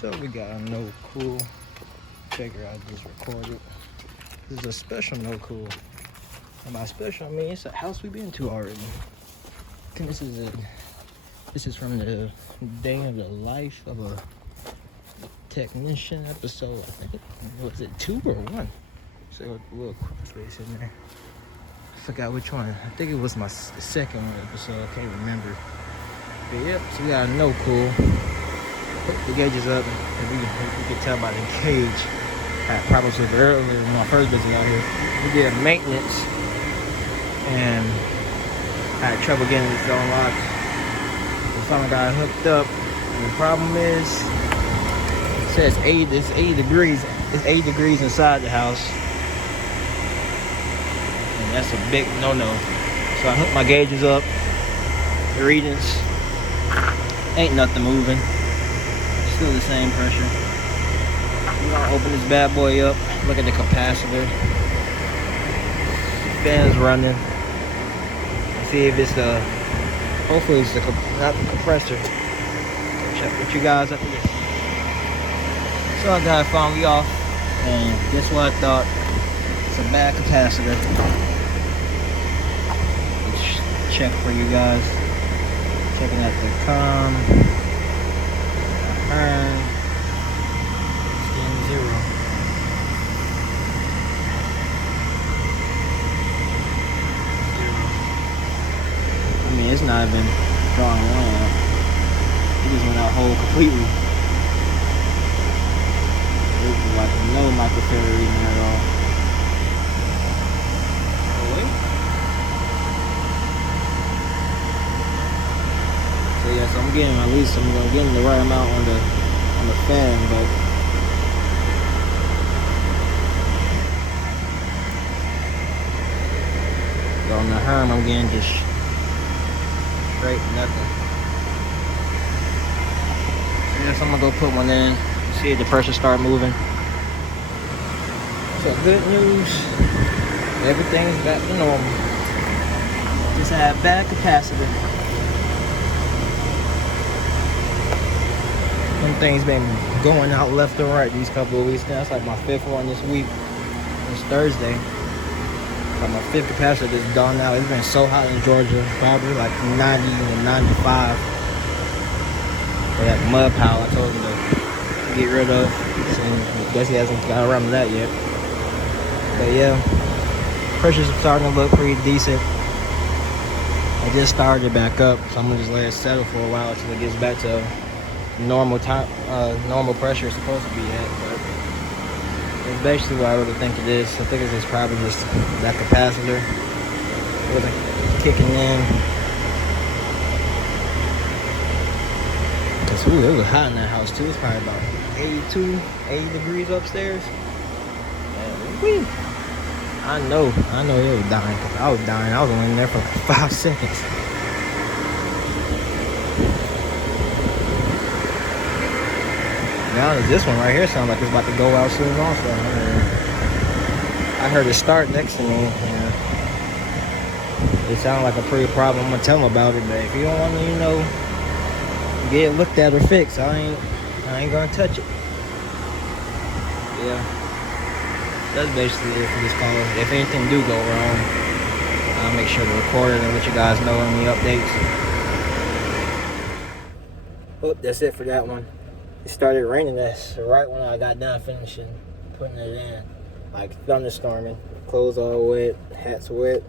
So we got a no cool. Figure I just recorded. This is a special no cool. And by special I mean it's a house we've been to already. I think this is from the day of the life of a technician episode. I think was it 2 or 1? So a little quick space in there. I forgot which one. I think it was my second one episode. I can't remember. But yep, so we got a no cool. Put the gauges up, and we can tell by the cage. I had problems with it earlier when I first visit out here. We did maintenance, and I had trouble getting it unlocked. We finally got it hooked up. And the problem is, it says it's 80 degrees. It's 80 degrees inside the house, and that's a big no-no. So I hooked my gauges up. The readings ain't nothing moving. Still the same pressure. We're gonna open this bad boy up. Look at the capacitor. Fans running. See if it's the. Hopefully it's not the compressor. Check with you guys after this. So I got it finally off, and guess what I thought? It's a bad capacitor. Let's check for you guys. Checking out the com. Scan 0. I mean, it's not even drawing line. It just went out whole completely. There's like no microfarad reading at all. Oh wait. So yeah, so I'm getting at least I'm getting the right amount on the fan, but on the Herm I'm getting just straight nothing. So yes, I'm gonna go put one in, see if the pressure start moving. So good news, everything's back to normal. Just had bad capacitor. Some things been going out left and right these couple of weeks now. It's like my 5th one this week. It's Thursday. Like my 5th capacitor is done now. It's been so hot in Georgia, probably like 90 and 95. For that mud pile I told him to get rid of. So I guess he hasn't got around to that yet. But yeah, pressure's starting to look pretty decent. I just started it back up, so I'm gonna just let it settle for a while until it gets back to normal time, normal pressure is supposed to be at, but it's basically what I really think it is. I think it's just probably just that capacitor wasn't kicking in. Cause it was hot in that house too. It's probably about 80 degrees upstairs. And I know it was dying. Cause I was dying. I was only in there for like 5 seconds. Now this one right here sounds like it's about to go out soon also. I heard it start next to me. Yeah. It sounded like a pretty problem. I'm gonna tell him about it, but if you don't want to, get it looked at or fixed, I ain't gonna touch it. Yeah. That's basically it for this call. If anything do go wrong, I'll make sure to record it and let you guys know any updates. Oh, that's it for that one. It started raining this right when I got done finishing putting it in. Like thunderstorming. Clothes all wet, hats wet,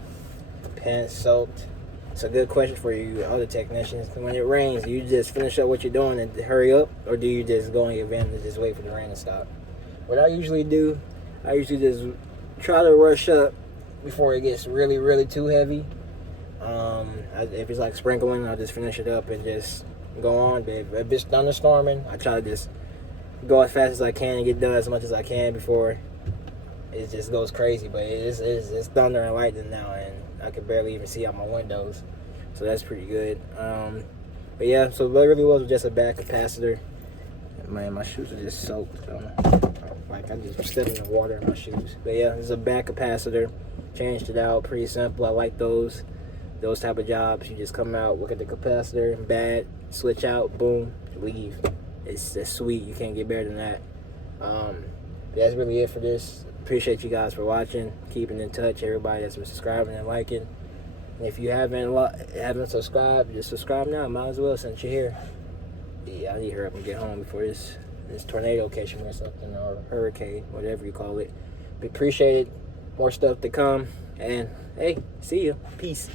pants soaked. It's a good question for you other technicians. When it rains, do you just finish up what you're doing and hurry up? Or do you just go in your van and just wait for the rain to stop? What I usually do, I usually just try to rush up before it gets really, really too heavy. If it's like sprinkling, I'll just finish it up and just go on. But if it's thunderstorming, I try to just go as fast as I can and get done as much as I can before it just goes crazy. But it's thunder and lightning now, and I can barely even see out my windows, so that's pretty good. But yeah, so what it really was just a bad capacitor. Man, my shoes are just soaked. Like I just stepped in the water in my shoes. But yeah, it's a bad capacitor. Changed it out, pretty simple. I like those type of jobs. You just come out, look at the capacitor, bad, switch out, boom, leave. it's sweet. You can't get better than that. That's really it for this. Appreciate you guys for watching, keeping in touch. Everybody that's been subscribing and liking. And if you haven't subscribed, just subscribe now. Might as well since you're here. Yeah, I need to hurry up and get home before this tornado catch me or something, or hurricane, whatever you call it. But appreciate it. More stuff to come. And hey, see you. Peace.